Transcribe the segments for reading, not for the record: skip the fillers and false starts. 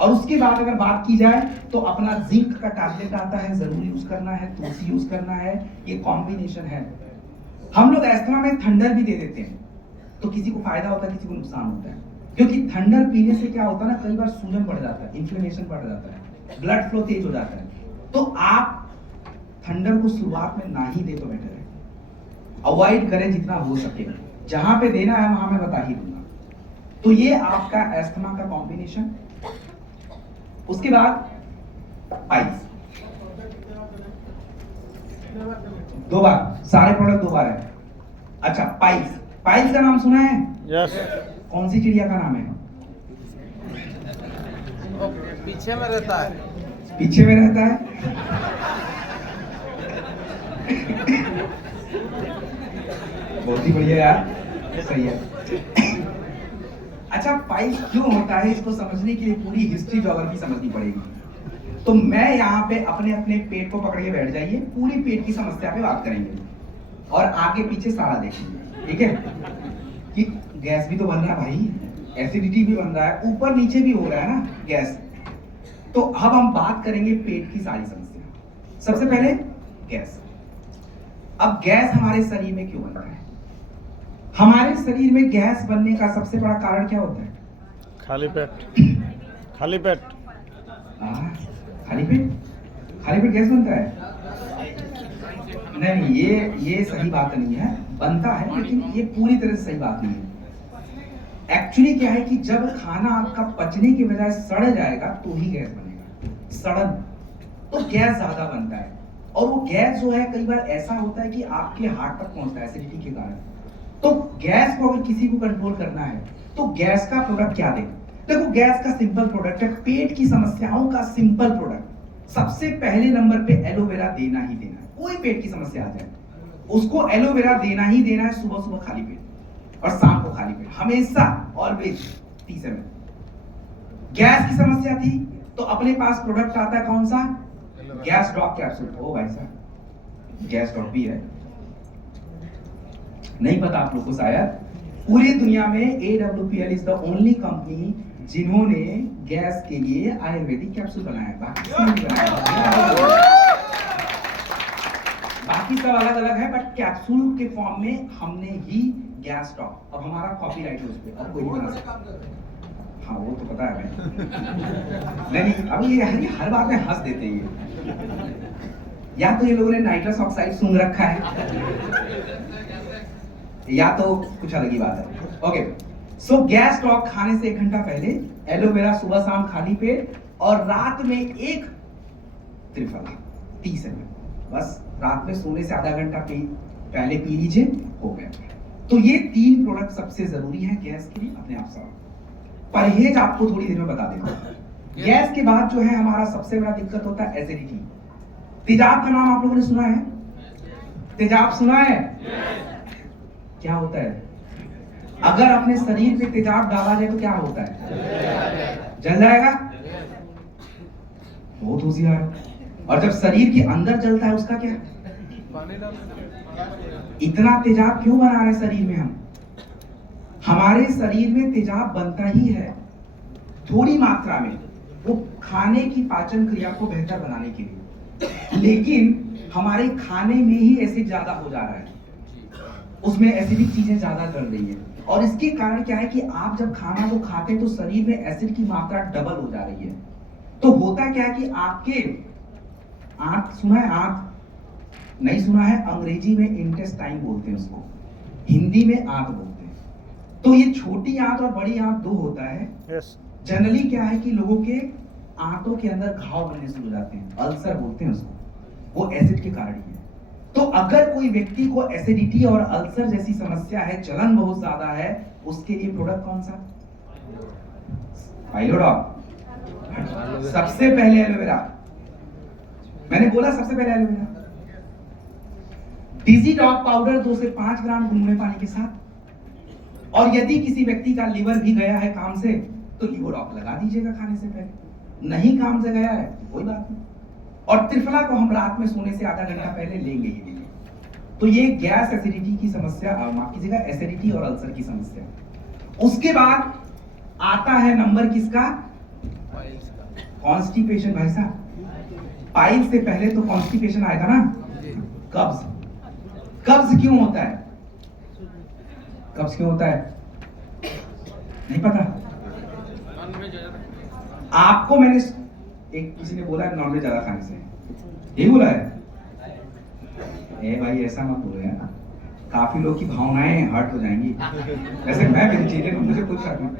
और उसके बाद अगर बात की जाए तो अपना जिंक का टैबलेट आता है, जरूर यूज करना है, तुलसी यूज करना है, ये कॉम्बिनेशन है। हम लोग अस्थमा में थंडर भी दे देते हैं, तो किसी को फायदा होता है, किसी को नुकसान होता है। क्योंकि थंडर पीने से क्या होता है ना, कई बार सूजन बढ़ जाता है, इन्फ्लेमेशन बढ़ जाता है, ब्लड फ्लो तेज हो जाता है। तो आप थंडर को शुरुआत में ना ही दे तो बेटर है, अवॉइड करें जितना हो सके। जहां पे देना है वहां मैं बता ही दूंगा। तो ये आपका एस्थमा का कॉम्बिनेशन। उसके बाद पाइल्स, 2 बार, सारे प्रोडक्ट 2 बार है। अच्छा, पाइल्स, पाइल्स का नाम सुना है? यस। कौन सी चिड़िया का नाम है? पीछे में रहता है। पीछे में रहता है। बहुत ही बढ़िया यार, सही है। अच्छा, पाइल्स क्यों होता है, इसको समझने के लिए पूरी हिस्ट्री ज्योग्राफी समझनी पड़ेगी। तो मैं यहाँ पे अपने अपने पेट को पकड़ के बैठ जाइए, पूरी पेट की समस्या पे बात करेंगे और आगे पीछे सारा देखेंगे, ठीक है? कि गैस भी तो बन रहा है भाई, एसिडिटी भी बन रहा है, ऊपर नीचे भी हो रहा है ना गैस। तो अब हम बात करेंगे पेट की सारी समस्या। सबसे पहले गैस। अब गैस हमारे शरीर में क्यों बन रहा है? हमारे शरीर में गैस बनने का सबसे बड़ा कारण क्या होता है? खाली पेट। खाली पेट। खाली पेट? खाली पेट गैस बनता है? नहीं, ये सही बात नहीं है, बनता है, लेकिन ये पूरी तरह से सही बात नहीं है। एक्चुअली क्या है कि जब खाना आपका पचने के बजाय सड़ जाएगा तो ही गैस बनेगा, सड़न, तो गैस ज्यादा बनता है। और वो गैस जो है कई बार ऐसा होता है कि आपके हार्ट तक पहुंचता है एसिडिटी के कारण। तो गैस को अगर किसी को कंट्रोल करना है तो गैस का प्रोडक्ट क्या दें? देखो, गैस का सिंपल प्रोडक्ट है, पेट की समस्याओं का सिंपल प्रोडक्ट। सबसे पहले नंबर पे एलोवेरा देना ही देना है। कोई पेट की समस्या आ जाए, उसको एलोवेरा देना ही देना है, सुबह सुबह खाली पेट और शाम को खाली पेट, हमेशा, ऑलवेज 30 ml। गैस की समस्या थी तो अपने पास प्रोडक्ट आता है कौन सा? Gas drop capsule. ओ भाई साहब, गैस ड्रॉप भी है, नहीं पता आप लोग को शायद। पूरी दुनिया में AWPL is the only company जिन्होंने गैस के लिए आयुर्वेदिक कैप्सूल बनाया है, बाकी सब नहीं बनाया। बाकी सब अलग अलग है, बट कैप्सूल के फॉर्म में हमने ही गैस ड्रॉप, अब हमारा कॉपीराइट है उस पे, अब कोई नहीं बना सकता। हाँ, वो तो पता है मैं। नहीं, अब ये हर बात में हंस देते हैं। या तो ये लोगों ने नाइट्रस ऑक्साइड सूंघ रखा है, या तो कुछ अलग ही बात है। ओके, सो गैस ड्रॉप खाने से 1 घंटा पहले एलोवेरा सुबह शाम खाली पेट, और रात में 1 त्रिफला 30 ml, बस रात में सोने से आधा घंटा पहले पी लीजिए, हो गया। तो ये 3 प्रोडक्ट सबसे जरूरी है गैस के लिए, अपने आप से। परहेज आपको थोड़ी देर में बता देता। गैस के बाद जो है हमारा सबसे बड़ा दिक्कत होता है एसिडिटी। तेजाब का नाम आप लोगों ने सुना है? तेजाब सुना है? क्या होता है? अगर अपने शरीर पे तेजाब डाला जाए तो क्या होता है? जल जाएगा। बहुत होशियार। और जब शरीर के अंदर जलता है उसका क्या? इतना तेजाब क्यों बना रहे शरीर में हम? हमारे शरीर में तेजाब बनता ही है थोड़ी मात्रा में, वो खाने की पाचन क्रिया को बेहतर बनाने के लिए, लेकिन हमारे खाने में ही एसिड ज्यादा हो जा रहा है, उसमें एसिडिक चीजें ज्यादा कर रही है। और इसके कारण क्या है कि आप जब खाना को खाते हैं तो शरीर में एसिड की मात्रा डबल हो जा रही है। तो होता क्या है कि आपके आंत, सुना है आंत? नहीं सुना है? अंग्रेजी में इंटेस्टाइन बोलते हैं उसको, हिंदी में आंत बोलते हैं। तो ये छोटी आंत और बड़ी आंत 2 होता है। जनरली क्या है कि लोगों के आंतों के अंदर घाव बनने शुरू हो जाते हैं, अल्सर बोलते हैं उसको, वो एसिड के कारण ही है। तो अगर कोई व्यक्ति को एसिडिटी और अल्सर जैसी समस्या है, जलन बहुत ज्यादा है, उसके लिए प्रोडक्ट कौन सा? फाइलोडॉप। सबसे पहले एलोवेरा, मैंने बोला सबसे पहले एलोवेरा। डिजीडॉक पाउडर 2 से 5 ग्राम गुनगुने पानी के साथ। और यदि किसी व्यक्ति का लिवर भी गया है काम से तो लिवोडॉक लगा दीजिएगा खाने से पहले। नहीं काम से गया है तो कोई बात नहीं। और त्रिफला को हम रात में सोने से आधा घंटा पहले लेंगे ही लेंगे। तो ये गैस एसिडिटी की समस्या, माफ कीजिएगा, एसिडिटी और अल्सर की समस्या। उसके बाद आता है नंबर किसका? पाइल्स का। कॉन्स्टिपेशन भाई साहब, पाइल्स से पहले तो कॉन्स्टिपेशन आएगा ना, जी। कब्ज। कब्ज क्यों होता है? कब्ज क्यों होता है नहीं पता आपको? मैंने एक किसी ने बोला नॉनवेज ज्यादा खाने से, यही बोला है? ए भाई ऐसा मत बोलो यार, काफी लोग की भावनाएं हर्ट हो जाएंगी। वैसे मैं वेजिटेरियन हूं, मुझे कुछ फर्क नहीं।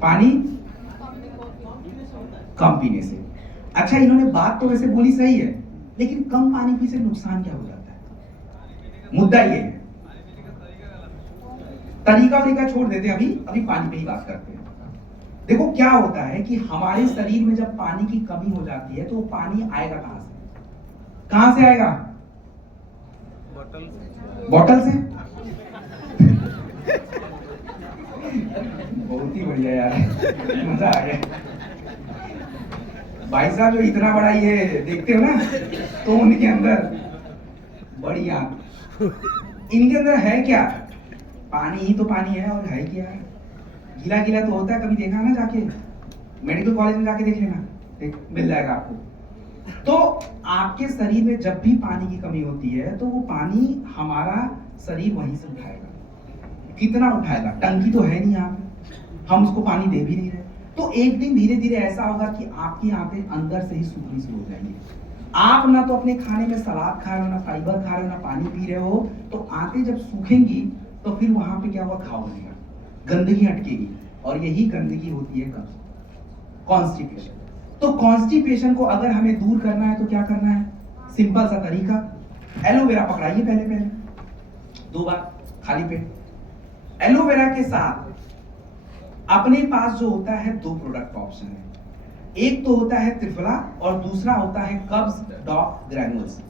पानी कम पीने से। अच्छा, इन्होंने बात तो वैसे बोली सही है, लेकिन कम पानी पीने से नुकसान क्या हो जाता है? मुद्दा ये है। तरीका छोड़ देते हैं, अभी पानी पे ही बात करते हैं। देखो क्या होता है कि हमारे शरीर में जब पानी की कमी हो जाती है तो पानी आएगा कहां से? कहां से आएगा? बॉटल से। बहुत ही बढ़िया यार, मजा आ गया। भाई साहब जो इतना बड़ा ये देखते हो ना, तो उनके अंदर बढ़िया, इनके अंदर है क्या? पानी ही तो पानी है, और है क्या? गीला गीला तो होता है, कभी देखा ना जाके मेडिकल कॉलेज में जाके देख लेना, मिल जाएगा आपको। तो आपके शरीर में जब भी पानी की कमी होती है तो वो पानी हमारा शरीर वहीं से उठाएगा। कितना उठाएगा? टंकी तो है नहीं यहाँ पे, हम उसको पानी दे भी नहीं रहे। तो एक दिन धीरे धीरे ऐसा होगा कि आपकी आंतें अंदर से ही सूखनी शुरू हो जाएंगी। आप ना तो अपने खाने में सलाद खा रहे हो, ना फाइबर खा रहे हो, ना पानी पी रहे हो, तो आंतें जब सूखेंगी तो फिर वहां पे क्या हुआ? घाव बनेगा, गंदगी अटकेगी, और यही गंदगी होती है कॉन्स्टिपेशन। तो कॉन्स्टिपेशन को अगर हमें दूर करना है तो क्या करना है? सिंपल सा तरीका, एलोवेरा पकड़ाइए पहले 2 बार खाली पेट। एलोवेरा के साथ अपने पास जो होता है 2 प्रोडक्ट ऑप्शन है, एक तो होता है त्रिफला और दूसरा होता है कब्ज डॉग ग्रैनुल्स।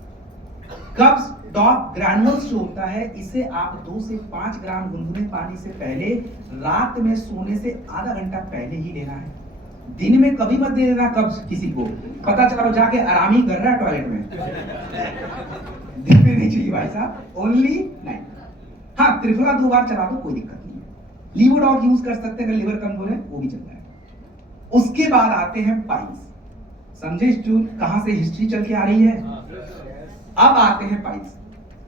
कब्ज डॉग ग्रैनुल्स जो होता है, इसे आप 2 से 5 ग्राम गुनगुने पानी से पहले, रात में सोने से आधा घंटा पहले ही लेना है। दिन में कभी मत दे देना कब्ज किसी को, पता चला वो जाके आराम ही कर रहा है टॉयलेट में। दिन में नहीं चाहिए भाई साहब, ओनली नाइट। हाँ, त्रिफला 2 बार चला दो, कोई दिक्कत नहीं है। लीवोडॉग यूज कर सकते हैं, अगर लिवर कमजोर है वो भी चलता है। उसके बाद आते हैं पाइल्स। समझे कहां से हिस्ट्री चल के आ रही है? अब आते हैं पाइल्स।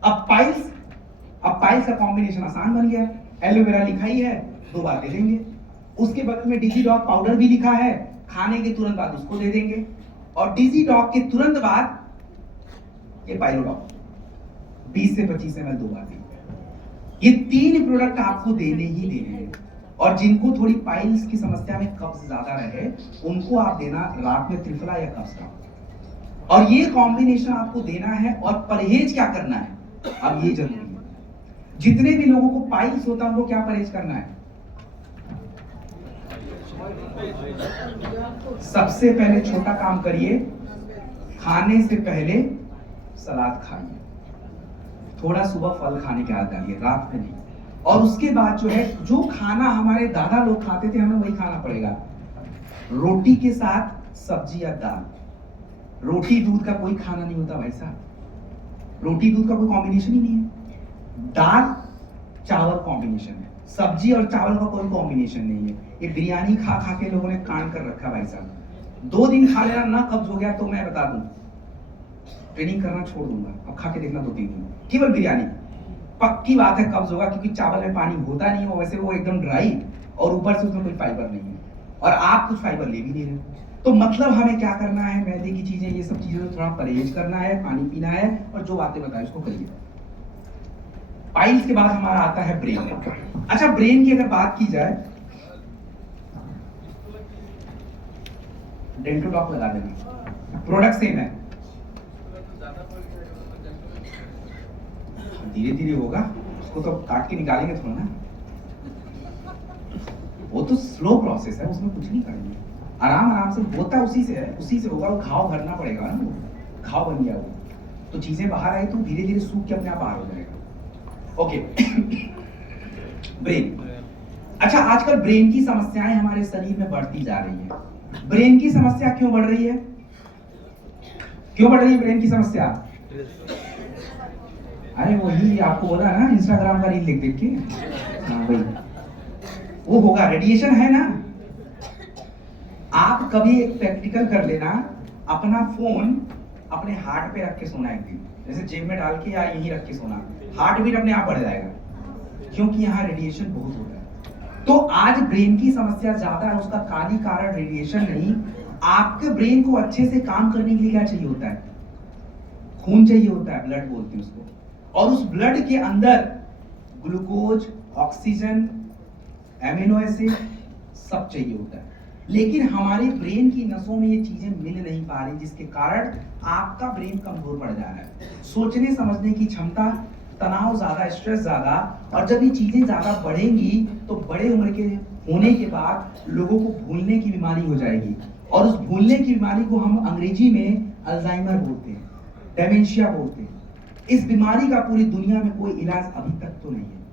अब पाइल्स का कॉम्बिनेशन आसान बन गया। एलोवेरा लिखा ही है, 2 बातें देंगे, उसके बगल में डिजी डॉग पाउडर भी लिखा है, खाने के तुरंत बाद उसको दे देंगे, और डिजी डॉग के तुरंत बाद ये पाइलोडॉग 20 से 25 ml 2 बार देंगे। ये 3 प्रोडक्ट आपको देने ही देने हैं। और जिनको थोड़ी पाइल्स की समस्या में कब्ज ज्यादा रहे, उनको आप देना रात में त्रिफला या कब्ज का, और ये कॉम्बिनेशन आपको देना है। और परहेज क्या करना है, अब ये जरूरी है। जितने भी लोगों को पाइल्स होता है उनको क्या परहेज करना है? सबसे पहले छोटा काम करिए, खाने से पहले सलाद खाइए, थोड़ा सुबह फल खाने की आदत डालिए, रात में नहीं। और उसके बाद जो है, जो खाना हमारे दादा लोग खाते थे, हमें वही खाना पड़ेगा। रोटी के साथ सब्जी या दाल। रोटी दूध का कोई खाना नहीं होता भाई साहब, रोटी दूध का कोई कॉम्बिनेशन ही नहीं है। दाल चावल कॉम्बिनेशन है, सब्जी और चावल का कोई कॉम्बिनेशन नहीं है। ये बिरयानी खा खा के लोगों ने कांड कर रखा भाई साहब। 2 दिन खा लेना ना कब्ज हो गया तो मैं बता दूं, ट्रेनिंग करना छोड़ दूंगा। अब खा के देखना 2-3 दिन केवल बिरयानी, पक्की बात है कब्ज होगा, क्योंकि चावल में पानी होता नहीं है, वैसे वो एकदम ड्राई, और ऊपर से उसमें कोई फाइबर नहीं है, और आप कुछ फाइबर ले भी नहीं रहे। तो मतलब हमें क्या करना है? मैदे की चीजें, ये सब चीजों से थोड़ा परहेज करना है, पानी पीना है, और जो बातें बताए उसको करिए। पाइल्स के बाद हमारा आता है ब्रेन। अच्छा, ब्रेन की अगर बात की जाए, डेंटोडॉक लगा देना, प्रोडक्ट सेम है, धीरे धीरे होगा, उसको तो काट के निकालेंगे थोड़ा ना, वो तो स्लो प्रोसेस है, उसमें कुछ नहीं करेंगे, आराम आराम से होता उसी से होगा। वो घाव भरना पड़ेगा ना, वो घाव बन गया वो, तो चीजें बाहर आई तो धीरे धीरे सूख के अपने आप बाहर हो जाएगा। ओके। ब्रेन। अच्छा, आजकल ब्रेन की समस्याएं हमारे शरीर में बढ़ती जा रही है। ब्रेन की समस्या क्यों बढ़ रही है? क्यों बढ़ रही है ब्रेन की समस्या? अरे वही आपको बोला ना, इंस्टाग्राम का रील देख देख के, हाँ वही वो होगा, रेडिएशन है ना। आप कभी एक प्रैक्टिकल कर लेना, अपना फोन अपने हार्ट पे रख के सोना एक दिन, जैसे जेब में डाल के या यहीं रख के सोना, हार्ट बीट अपने आप बढ़ जाएगा, क्योंकि यहाँ रेडिएशन बहुत होता है। तो आज ब्रेन की समस्या ज्यादा है, उसका खाली कारण रेडिएशन नहीं, आपके ब्रेन को अच्छे से काम करने के लिए क्या चाहिए होता है? खून चाहिए होता है, ब्लड बोलते हैं उसको, और उस ब्लड के अंदर ग्लूकोज, ऑक्सीजन, एमिनो एसिड सब चाहिए होता है। लेकिन हमारे ब्रेन की नसों में ये चीजें मिल नहीं पा रही, जिसके कारण आपका ब्रेन कमजोर पड़ जा रहा है। सोचने समझने की क्षमता, तनाव ज्यादा, स्ट्रेस ज्यादा, और जब ये चीजें ज्यादा बढ़ेंगी तो बड़े उम्र के होने के बाद लोगों को भूलने की बीमारी हो जाएगी, और उस भूलने की बीमारी को हम अंग्रेजी में अल्जाइमर बोलते हैं, डेमेंशिया बोलते हैं। इस बीमारी का पूरी दुनिया में कोई इलाज अभी तक तो नहीं है।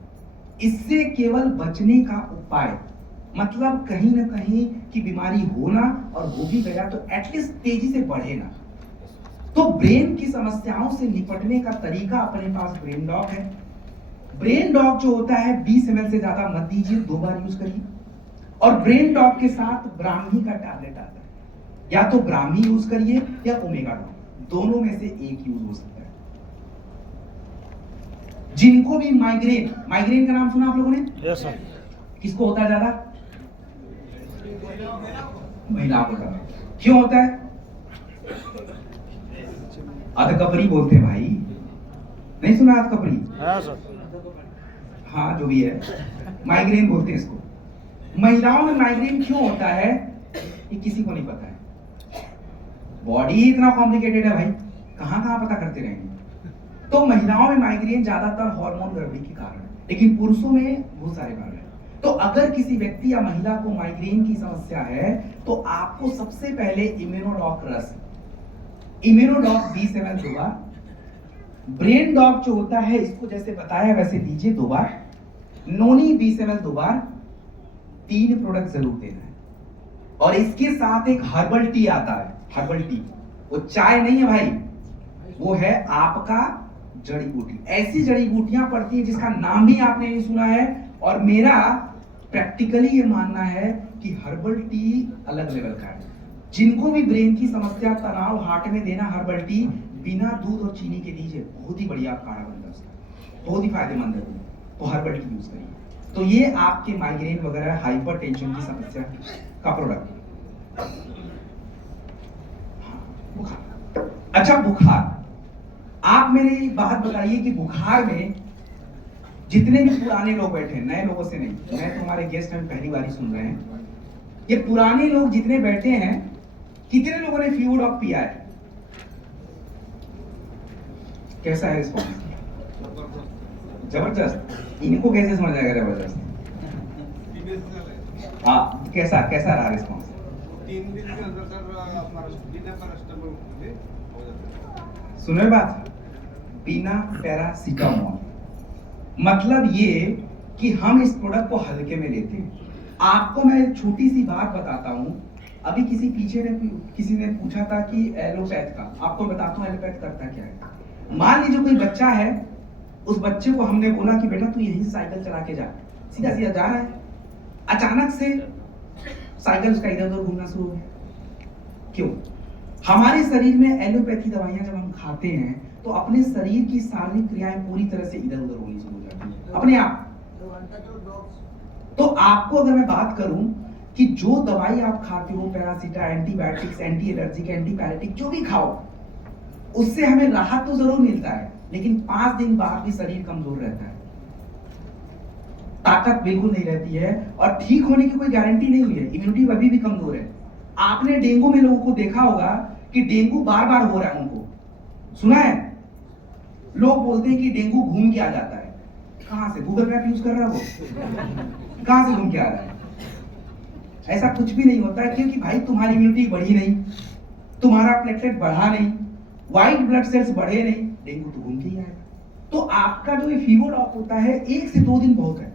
इससे केवल बचने का उपाय, मतलब कहीं ना कहीं की बीमारी होना, और हो भी गया तो एटलीस्ट तेजी से बढ़े ना। तो ब्रेन की समस्याओं से निपटने का तरीका अपने पास ब्रेन डॉग है। ब्रेन डॉग जो होता है 20 ml से ज्यादा मत दीजिए, 2 बार यूज करिए। और ब्रेन डॉग के साथ ब्राह्मी का टैबलेट आता है, या तो ब्राह्मी यूज करिए या ओमेगा डॉग, दोनों में से एक यूज हो सकता है। जिनको भी माइग्रेन का नाम सुना आप लोगों ने? Yes sir. किसको होता है ज्यादा? महिलाओं को ज्यादा। क्यों होता है? अधकपरी बोलते हैं भाई, नहीं सुना अधकपरी? हाँ सर। हाँ जो भी है, माइग्रेन बोलते हैं इसको। महिलाओं में माइग्रेन क्यों होता है ये किसी को नहीं पता है। बॉडी इतना कॉम्प्लिकेटेड है भाई, कहां पता करते रहेंगे। तो महिलाओं में माइग्रेन ज्यादातर हार्मोन गड़बड़ी के कारण, लेकिन पुरुषों में बहुत सारे कारण हैं। तो अगर किसी व्यक्ति या महिला को माइग्रेन की समस्या है तो आपको सबसे पहले इम्यूनोडॉक रस, इम्यूनोडॉक 20 ml 2 बार, ब्रेन डॉग जो होता है इसको जैसे बताया वैसे दीजिए 2 बार, नोनी 20 ml 2 बार, 3 प्रोडक्ट जरूर देना है। और इसके साथ एक हर्बल टी आता है, हर्बल टी, वो चाय नहीं है भाई, वो है आपका जड़ी बूटी। ऐसी जड़ी बूटियां पड़ती है जिसका नाम भी आपने नहीं सुना है, और मेरा प्रैक्टिकली ये मानना है कि हर्बल टी अलग लेवल का है। जिनको भी ब्रेन की समस्या, तनाव, हार्ट में देना हर्बल टी बिना दूध और चीनी के दीजिए, बहुत ही बढ़िया काढ़ा बनता है उसका, बहुत ही फायदेमंद है वो हर्बल टी यूज करिए। तो ये आपके माइग्रेन वगैरह, हाइपर टेंशन की समस्या का प्रोडक्ट। बुखार, अच्छा बुखार, आप मेरे एक बात बताइए कि बुखार में जितने भी पुराने लोग बैठे हैं, नए लोगों से नहीं, मैं तो हमारे गेस्ट हम पहली बार ही सुन रहे हैं, ये पुराने लोग जितने बैठे हैं, कितने लोगों ने फ्यूडॉक पिया है? कैसा है रिस्पॉन्स? जबरदस्त। इनको कैसे समझ आएगा जबरदस्त? हाँ, कैसा रहा रिस्पॉन्स? 3 दिन के अंदर सर बिना पैरासिटामोल के हो जाता है। सुनो बात, बिना पैरासिटामोल, मतलब ये कि हम इस प्रोडक्ट को हल्के में लेते हैं। आपको मैं एक छोटी सी बात बताता हूं। अभी किसी ने पूछा था कि एलोपैथ का, आपको बताता हूं एलोपैथ करता क्या है। मान लीजिए कोई बच्चा है, उस बच्चे को हमने बोला कि बेटा तू यहीं से साइकिल चला के जा, सीधा जा रहा है, अचानक से साइकिल उसका इधर उधर घूमना शुरू हो गया। क्यों? हमारे शरीर में एलोपैथी दवाइयां जब हम खाते हैं तो अपने शरीर की सारी क्रियाएं पूरी तरह से इधर उधर होनी शुरू हो जाती है अपने आप। तो आपको अगर मैं बात करूं कि जो दवाई आप खाते हो, पैरासिटा, एंटीबायोटिक्स, एंटी एलर्जिक, एंटीपैरेटिक, जो भी खाओ, उससे हमें राहत तो जरूर मिलता है, लेकिन 5 दिन बाद भी शरीर कमजोर रहता है, ताकत बिल्कुल नहीं रहती है, और ठीक होने की कोई गारंटी नहीं हुई है। इम्यूनिटी अभी भी कमजोर है। आपने डेंगू में लोगों को देखा होगा कि डेंगू बार बार हो रहा है, उनको सुना है? लोग बोलते हैं कि डेंगू घूम के आ जाता है। कहां से? गूगल मैप यूज कर रहा है वो, कहां से घूम के आ रहा है? ऐसा कुछ भी नहीं होता है, क्योंकि भाई तुम्हारी इम्यूनिटी बढ़ी नहीं, तुम्हारा प्लेटलेट बढ़ा नहीं, व्हाइट ब्लड सेल्स बढ़े नहीं, डेंगू तो घूम के ही आएगा। तो आपका जो ये फीवरडॉक होता है 1 से 2 दिन बहुत है,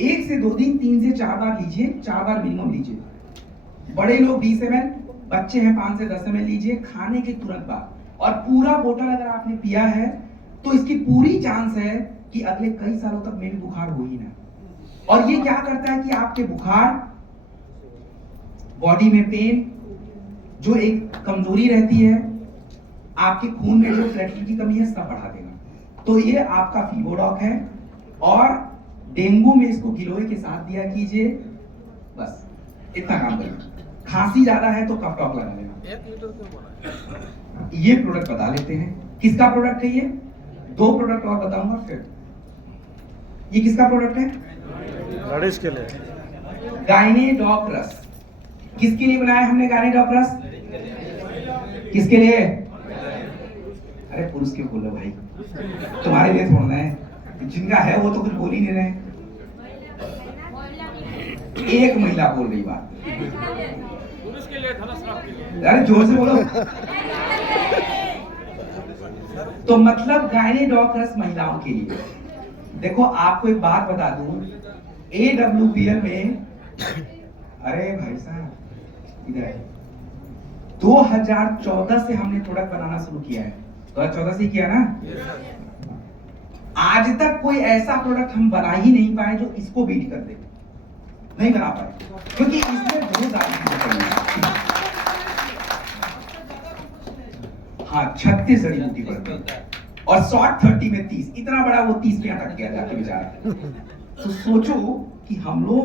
1 से 2 दिन, 3 से 4 बार लीजिए, 4 बार मिनिमम लीजिए। बड़े लोग 20 ml, बच्चे हैं 5 से 10 ml लीजिए खाने के तुरंत बाद। और पूरा बोतल अगर आपने पिया है तो इसकी पूरी चांस है कि अगले कई सालों तक में भी बुखार हो ही ना। और ये क्या करता है कि आपके बुखार बॉडी में पेन, जो एक कमजोरी रहती है, आपके खून में जो प्लेटलेट की कमी है, सब बढ़ा देगा। तो ये आपका फीवोडॉक है, और डेंगू में इसको गिलोय के साथ दिया कीजिए, बस इतना काम करेगा। खांसी ज्यादा है तो कफ-टॉक लगा लेना। 1 लीटर क्यों बोला? ये प्रोडक्ट बता लेते हैं, किसका प्रोडक्ट है ये? 2 प्रोडक्ट और बताऊंगा फिर। ये किसका प्रोडक्ट है? लेडीज के लिए। गायनेडॉक रस। किसके लिए बनाया हमने गायनेडॉक रस? किसके लिए? अरे पुरुष क्यों बोलो भाई, तुम्हारे लिए थोड़ा है, जिनका है वो तो कुछ बोल ही नहीं रहे। एक महिला बोल रही बात, पुरुष के लिए धनुष राग के लिए। अरे जोर से बोलो। तो मतलब गायनेडॉक रस महिलाओं के लिए। देखो आपको एक बात बता दूं, AWPL में, अरे भाई साहब इधर 2014 से हमने प्रोडक्ट बनाना शुरू किया है। 2014 से ही किया ना? आज तक कोई ऐसा प्रोडक्ट हम बना ही नहीं पाए जो इसको बीट कर दे, नहीं बना पाए, क्योंकि इसमें बहुत ज्यादा चीजें हैं। हाँ 36 जड़ी बूटी पड़ती है, और शॉर्ट 30 में 30, इतना बड़ा वो 30 पे अटक गया जाके बेचारा। तो सोचो कि हम लोग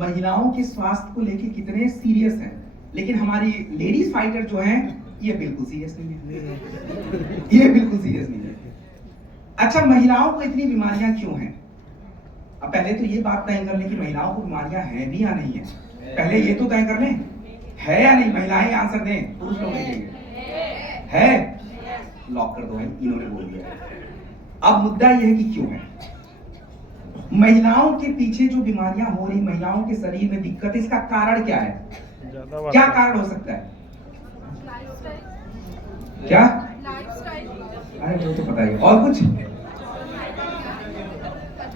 महिलाओं के स्वास्थ्य को लेके कितने सीरियस हैं, लेकिन हमारी लेडीज फाइटर जो हैं ये बिल्कुल सीरियस नहीं है। ये बिल्कुल सीरियस नहीं है। अच्छा, महिलाओं को इतनी बीमारियां क्यों हैं? अब पहले तो ये बात तय कर लें कि महिलाओं को बीमारियां हैं भी या नहीं है। पहले ये तो तय कर लें, है या नहीं? महिलाएं आंसर दें, पुरुष लोग नहीं देंगे। है? लॉक कर दो भाई, इन्होंने बोल दिया। अब मुद्दा यह है कि क्यों है महिलाओं के पीछे जो बीमारियां हो रही, महिलाओं के शरीर में दिक्कत है, इसका कारण क्या है? क्या कारण हो सकता है? क्या? अरे वो तो पता ही। और कुछ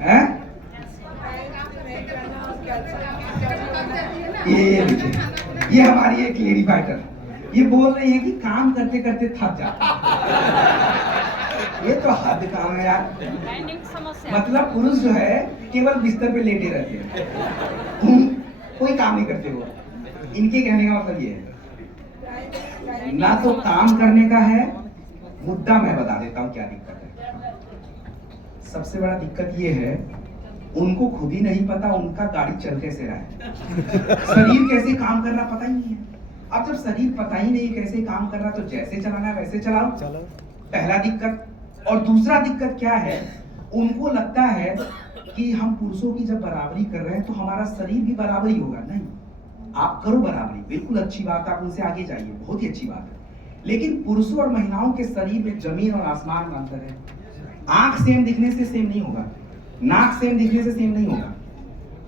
है? ये देखिए, ये हमारी एक लेडी फाइटर, ये बोल रही है कि काम करते करते थक जाता। ये तो हद काम है यार। मतलब पुरुष जो है केवल बिस्तर पे लेटे रहते हैं, कोई काम नहीं करते वो। इनके कहने का मतलब ये है, ना तो काम करने का है। मुद्दा मैं बता देता हूँ क्या दिक्कत है। सबसे बड़ा दिक्कत ये है, उनको खुद ही नहीं पता उनका गाड़ी चल कैसे रहा है, शरीर कैसे काम कर रहा पता ही नहीं है। अब जब शरीर पता ही नहीं कैसे काम कर रहा, तो जैसे चलाना है वैसे चलाओ। पहला दिक्कत। और दूसरा दिक्कत क्या है, उनको लगता है कि हम पुरुषों की जब बराबरी कर रहे हैं तो हमारा शरीर भी बराबरी होगा। नहीं, आप करो बराबरी, बिल्कुल अच्छी बात, आप उनसे आगे जाइए, बहुत ही अच्छी बात है। लेकिन पुरुषों और महिलाओं के शरीर में जमीन और आसमान का अंतर है। आंख सेम दिखने से सेम नहीं होगा, नाक सेम दिखने से सेम नहीं होगा।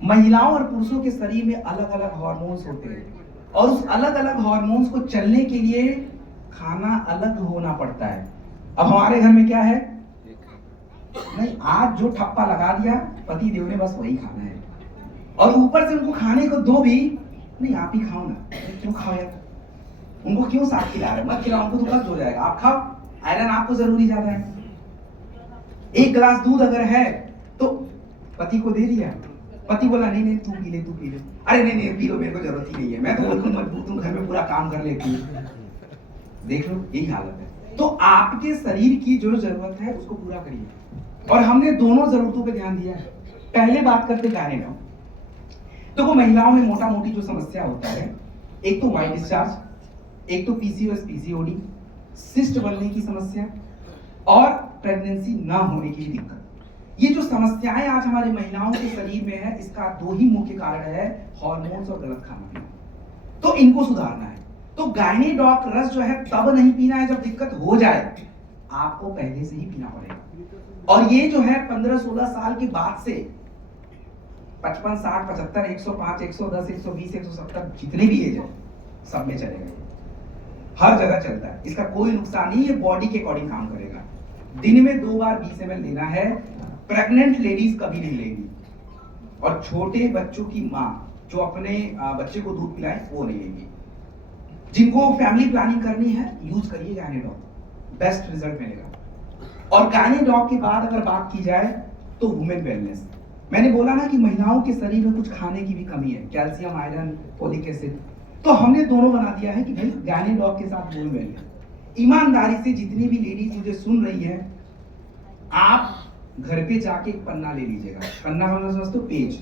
महिलाओं और पुरुषों के शरीर में अलग अलग हार्मोन्स होते हैं, और उस अलग अलग हार्मोन्स को चलने के लिए खाना अलग होना पड़ता है। अब हमारे घर में क्या है, नहीं आज जो ठप्पा लगा दिया पति देव ने, बस वही खाना है, और ऊपर से उनको खाने को दो भी नहीं, आप ही खाओ ना। क्यों खाओ यार, उनको क्यों साथ खिला रहे? मत खिलाओ, उनको तो कब्ज हो जाएगा। आप खाओ, आयरन आपको जरूरी ज्यादा है। एक गिलास दूध अगर है तो पति को दे दिया, पति बोला नहीं नहीं तू पी ले, तू पी ले। अरे नहीं नहीं पी लो, मेरे को जरूरत ही नहीं है, मैं तो बिल्कुल मजबूत हूँ, घर में पूरा काम कर लेती हूँ। देख लो, यही हालत है। तो आपके शरीर की जो जरूरत है उसको पूरा करिए, और हमने दोनों जरूरतों पे ध्यान दिया है। पहले बात करते गायनेडॉक। तो वो महिलाओं में मोटा मोटी जो समस्या होता है, एक तो वाइट डिस्चार्ज, एक तो पीसीओएस पीसीओडी, सिस्ट बनने की समस्या, और प्रेगनेंसी ना होने की दिक्कत। ये जो समस्याएं आज हमारी महिलाओं के शरीर में है, इसका दो ही मुख्य कारण है, हार्मोन्स और गलत खाना पीना। तो इनको सुधारना है। तो गायनेडॉक रस जो है तब नहीं पीना है जब दिक्कत हो जाए, आपको पहले से ही पीना पड़ेगा। और ये जो है 15-16 साल के बाद से 55, 60, 75, 105, 110, 120, 170 जितने भी एज है सब में चलेगा, हर जगह चलता है। इसका कोई नुकसान नहीं, ये बॉडी के अकॉर्डिंग काम करेगा। दिन में 2 बार 20 ml लेना है। प्रेग्नेंट लेडीज कभी नहीं लेंगी, और छोटे बच्चों की माँ जो अपने बच्चे को दूध पिलाए वो नहीं लेंगी। जिनको फैमिली प्लानिंग करनी है यूज करिए गायनेडॉक, बेस्ट रिजल्ट मिलेगा। और गायनेडॉक के बाद अगर बात की जाए तो वुमेन वेलनेस, मैंने बोला ना कि महिलाओं के शरीर में कुछ खाने की भी कमी है, कैल्शियम, आयरन, फोलिक एसिड। तो हमने दोनों बना दिया है कि भाई गायनेडॉक के साथ वुमेन वेलनेस। ईमानदारी से जितनी भी लेडीज मुझे सुन रही है, आप घर पे जाके एक पन्ना ले लीजिएगा। पन्ना हम समझते हो पेज।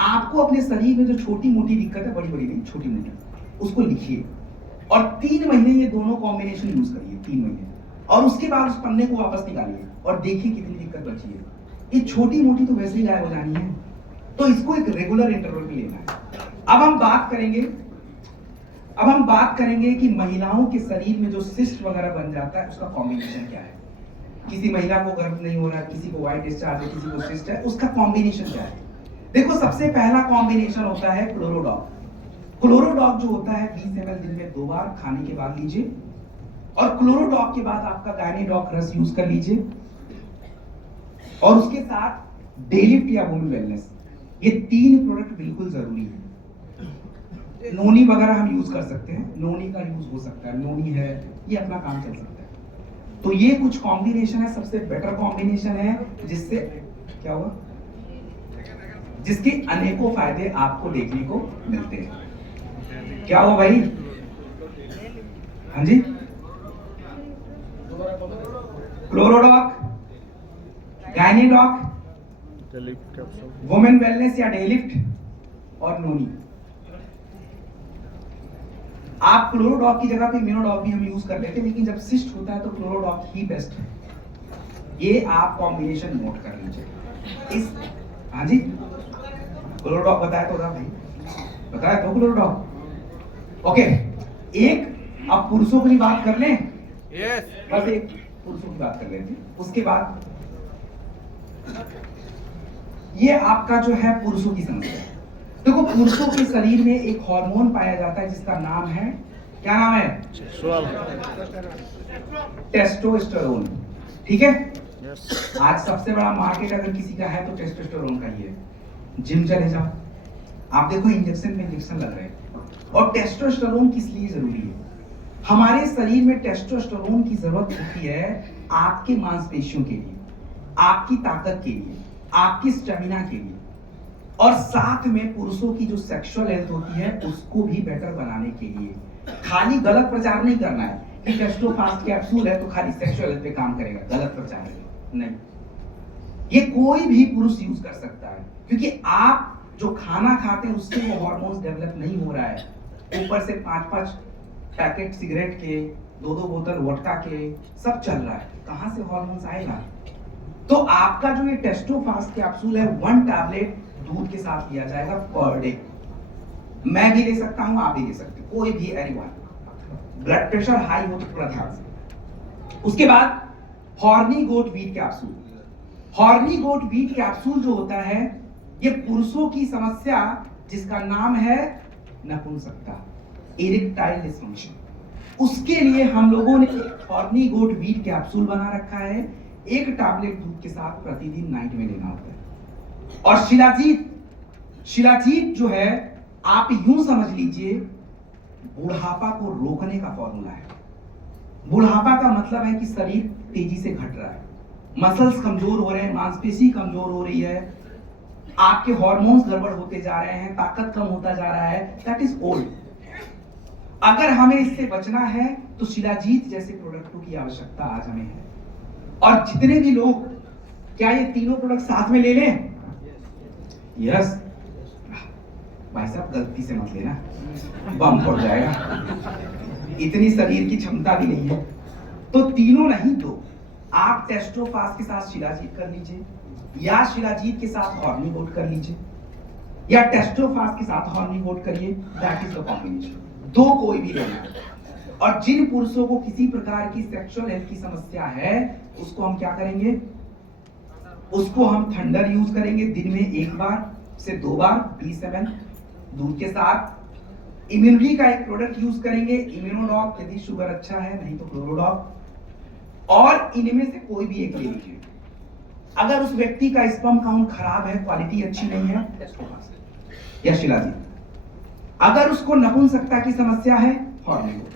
आपको अपने शरीर में जो छोटी मोटी दिक्कत है, बड़ी बड़ी नहीं, छोटी मोटी, उसको लिखिए और 3 महीने ये दोनों कॉम्बिनेशन यूज करिए, 3 महीने, और उसके बाद उस पन्ने को वापस निकालिए और देखिए कितनी दिक्कत बची है। ये छोटी मोटी तो वैसे ही गायब हो जानी है, तो इसको एक रेगुलर इंटरवल पे लेना है। अब हम बात करेंगे कि महिलाओं के शरीर में जो सिस्ट वगैरह बन जाता है उसका कॉम्बिनेशन क्या है। किसी महिला को गर्भ नहीं हो रहा है, किसी को व्हाइट डिस्चार्ज है, किसी को सिस्ट है, उसका कॉम्बिनेशन क्या है। देखो, सबसे पहला कॉम्बिनेशन होता है क्लोरोडॉक। क्लोरोडॉक जो होता है 20 ml दिन में 2 बार खाने के बाद लीजिए, और क्लोरोडॉक के बाद आपका गायनेडॉक रस यूज कर लीजिए, और उसके साथ डेलिफ्ट या वुमेन वेलनेस, ये 3 प्रोडक्ट बिल्कुल जरूरी है। नोनी वगैरह हम यूज कर सकते हैं, नोनी का यूज हो सकता है, नोनी है, ये अपना काम चल सकता है। तो ये कुछ कॉम्बिनेशन है, सबसे बेटर कॉम्बिनेशन है, जिससे क्या हुआ, जिसके अनेकों फायदे आपको देखने को मिलते हैं। क्या हुआ भाई? हाँ जी, क्लोरोडॉक, गायनेडॉक, वुमेन वेलनेस या डेलिफ्ट और नोनी। आप क्लोरोडॉक की जगह पे इम्यूनोडॉक भी हम यूज कर लेते हैं, लेकिन जब सिस्ट होता है तो क्लोरोडॉक ही बेस्ट है। ये आप कॉम्बिनेशन नोट कर लीजिए। इस हाँ जी, क्लोरोडॉक बताया तो था भाई, बताया तो क्लोरोडॉक। ओके, एक अब पुरुषों की बात कर लें। यस, बस एक पुरुषों की बात कर लेते हैं, उसके बाद ये आपका जो है पुरुषों की समस्या। देखो, पुरुषों के शरीर में एक हार्मोन पाया जाता है जिसका नाम है, क्या नाम है? टेस्टोस्टेरोन। ठीक है, आज सबसे बड़ा मार्केट अगर किसी का है तो टेस्टोस्टेरोन का ही है। जिम चले जाओ, आप देखो इंजेक्शन में इंजेक्शन लग रहे हैं। और टेस्टोस्टेरोन किस लिए जरूरी है? हमारे शरीर में टेस्टोस्टेरोन की जरूरत होती है आपके मांसपेशियों के लिए, आपकी ताकत के लिए, आपकी स्टेमिना के लिए, और साथ में पुरुषों की जो सेक्सुअल हेल्थ होती है उसको भी बेटर बनाने के लिए। खाली गलत प्रचार नहीं करना है कि टेस्टोफास्ट कैप्सूल है तो खाली सेक्सुअल हेल्थ पे काम करेगा, गलत प्रचार है। नहीं, ये कोई भी पुरुष यूज कर सकता है, क्योंकि आप जो खाना खाते हैं उससे वो हार्मोन्स डेवलप नहीं हो रहा है। ऊपर से 5-5 पैकेट सिगरेट के, 2-2 बोतल वोडका के, सब चल रहा है, कहां से हार्मोन्स आएगा? तो आपका जो ये टेस्टोफास्ट कैप्सूल है, 1 टैबलेट दूध के साथ लिया जाएगा पर डे। मैं भी ले सकता हूं, आप भी ले सकते, कोई भी, एनीवन। ब्लड प्रेशर हाई हो तो थोड़ा ध्यान से। उसके बाद हॉर्नी गोट वीट कैप्सूल। हॉर्नी गोट वीट कैप्सूल जो होता है, ये पुरुषों की समस्या जिसका नाम है नपुंसकता, इरेक्टाइल डिसफंक्शन, उसके लिए हम लोगों ने एक हॉर्नी गोट वीट कैप्सूल बना रखा है। 1 टैबलेट दूध के साथ प्रतिदिन नाइट में लेना होता है। और शिलाजीत जो है, आप यूं समझ लीजिए, बुढ़ापा को रोकने का फॉर्मूला है। बुढ़ापा का मतलब है कि शरीर तेजी से घट रहा है, मसल्स कमजोर हो रहे हैं, मांसपेशी कमजोर हो रही है, आपके हार्मोन्स गड़बड़ होते जा रहे हैं, ताकत कम होता जा रहा है, दैट इज ओल्ड। अगर हमें इससे बचना है तो शिलाजीत जैसे प्रोडक्टों की आवश्यकता आज हमें है। और जितने भी लोग, क्या ये तीनों प्रोडक्ट साथ में ले लें? यस भाई साहब, गलती से मत लेना, बम फट जाएगा, इतनी शरीर की क्षमता भी नहीं है। तो तीनों नहीं, तो आप टेस्टोफास्ट के साथ शिलाजीत कर लीजिए, या शिलाजीत के साथ हॉर्नी गोट कर लीजिए, या टेस्टोफास्ट के साथ हॉर्नी गोट करिए, दैट इज द कॉम्बिनेशन। 2 कोई भी लेना। और जिन पुरुषों को किसी प्रकार की सेक्सुअल हेल्थ की समस्या है, उसको हम क्या करेंगे? उसको हम थंडर यूज करेंगे, दिन में 1 बार से 2 बार 20 ml दूध के साथ। इम्यूनिटी का एक प्रोडक्ट यूज करेंगे, इम्यूनोडॉक, यदि शुगर अच्छा है, नहीं तो क्लोरोडॉक। और इनमें से कोई भी एक ले लीजिए। अगर उस व्यक्ति का स्पर्म काउंट खराब है, क्वालिटी अच्छी नहीं है, टेस्टोफास्ट या शिलाजीत। अगर उसको नपुंसकता की समस्या है, हॉर्नी गोट।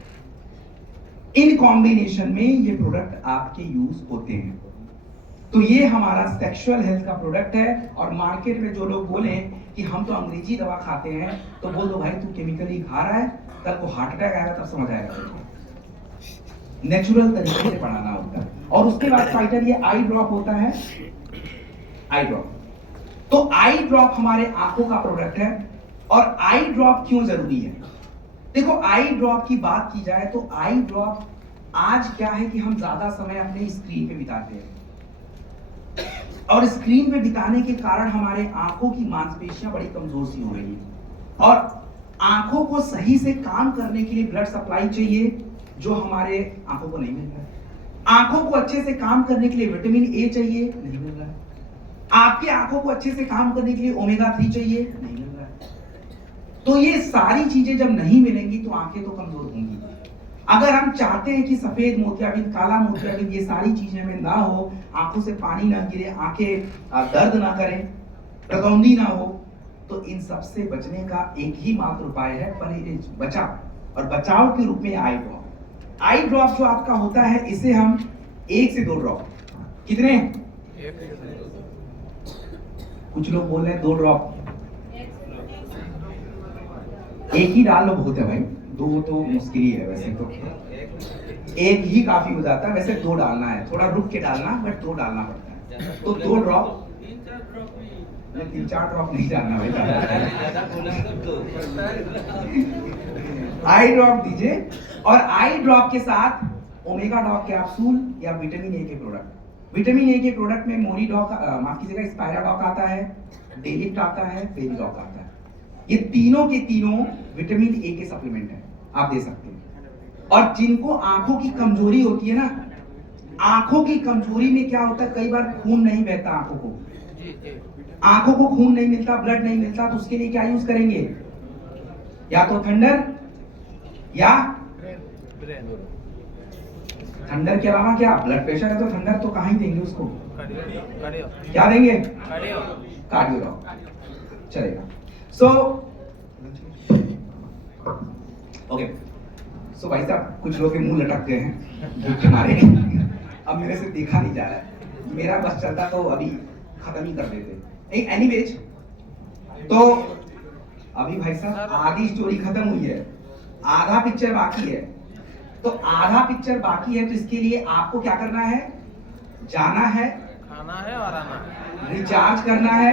इन कॉम्बिनेशन में ये प्रोडक्ट आपके यूज होते हैं। तो ये हमारा सेक्सुअल हेल्थ का प्रोडक्ट है। और मार्केट में जो लोग बोले कि हम तो अंग्रेजी दवा खाते हैं, तो बोल दो भाई तू केमिकली खा रहा है, कल को हार्ट अटैक आएगा तब समझ आएगा। नेचुरल तरीके से पढ़ाना होता है। और उसके बाद फाइटर ये आई ड्रॉप होता है, आई ड्रॉप। तो आई ड्रॉप हमारे आंखों का प्रोडक्ट है। और आई ड्रॉप क्यों जरूरी है? देखो आई ड्रॉप की बात की जाए तो आई ड्रॉप आज क्या है कि हम ज्यादा समय अपने स्क्रीन पे बिताते हैं, और स्क्रीन पे बिताने के कारण हमारे आंखों की मांसपेशियां बड़ी कमजोर सी हो रही है। और आंखों को सही से काम करने के लिए ब्लड सप्लाई चाहिए, जो हमारे आंखों को नहीं मिल रहा है। आंखों को अच्छे से काम करने के लिए विटामिन ए चाहिए, नहीं मिल रहा है। आपके आंखों को अच्छे से काम करने के लिए ओमेगा 3 चाहिए, नहीं मिल रहा है। तो ये सारी चीजें जब नहीं मिलेंगी तो आंखें तो कमजोर होंगी। अगर हम चाहते हैं कि सफेद मोतियाबिंद, काला मोतियाबिंद, ये सारी चीजें हमें ना हो, आंखों से पानी ना गिरे, आंखें दर्द ना करें, रतौंधी ना हो, तो इन सब से बचने का एक ही मात्र उपाय है, परहेज, बचाव। और बचाव के रूप में आई ड्रॉप। आई ड्रॉप जो आपका होता है, इसे हम 1 से 2 ड्रॉप, कितने? कुछ लोग बोल रहे हैं 2 ड्रॉप, एक ही डाल लो बहुत है भाई, 2 तो मुश्किल ही है वैसे तो, एक ही काफी हो जाता है। वैसे 2 डालना है, थोड़ा रुक के डालना, बट 2 डालना पड़ता है। तो 2 ड्रॉप, 3-4 ड्रॉप नहीं डालना भाई, आई ड्रॉप दीजिए। और आई ड्रॉप के साथ ओमेगा डॉक कैप्सूल या विटामिन ए के प्रोडक्ट। विटामिन ए के प्रोडक्ट में मोरी डॉक, माफ कीजिएगा, स्पायरा डॉक आता है, डेलिप्ट आता है, बेबी डॉक आता है। ये तीनों के तीनों विटामिन ए के सप्लीमेंट है, आप दे सकते हैं। और जिनको आंखों की कमजोरी होती है ना, आंखों की कमजोरी में क्या होता है, कई बार खून नहीं बहता आंखों को, आंखों को खून नहीं मिलता, ब्लड नहीं मिलता, तो उसके लिए क्या यूज करेंगे? या तो थंडर या थंडर के अलावा क्या, ब्लड प्रेशर है तो थंडर तो कहाँ ही देंगे उसको, क्या देंगे? कार्डियो डॉक चलेगा। सो ओके, सो भाई साहब कुछ लोग के मुंह लटक गए हैं धूप के मारे, अब मेरे से देखा नहीं जा रहा है, मेरा बस चलता तो अभी खत्म ही कर देते। एनीवेज, तो अभी भाई साहब आधी स्टोरी खत्म हुई है, आधा पिक्चर बाकी है। तो आधा पिक्चर बाकी है, तो इसके लिए आपको क्या करना है? जाना है, खाना है और आना है, रिचार्ज करना है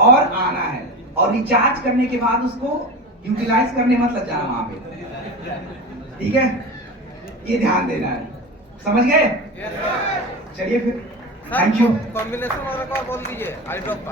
और आना है। और रिचार्ज करने के बाद उसको यूटिलाइज करने मत लग जाना वहां पे, ठीक है? ये ध्यान देना है, समझ गए? चलिए फिर, थैंक यू। कॉम्बिनेशन और बोल दीजिए आई ड्रॉप का।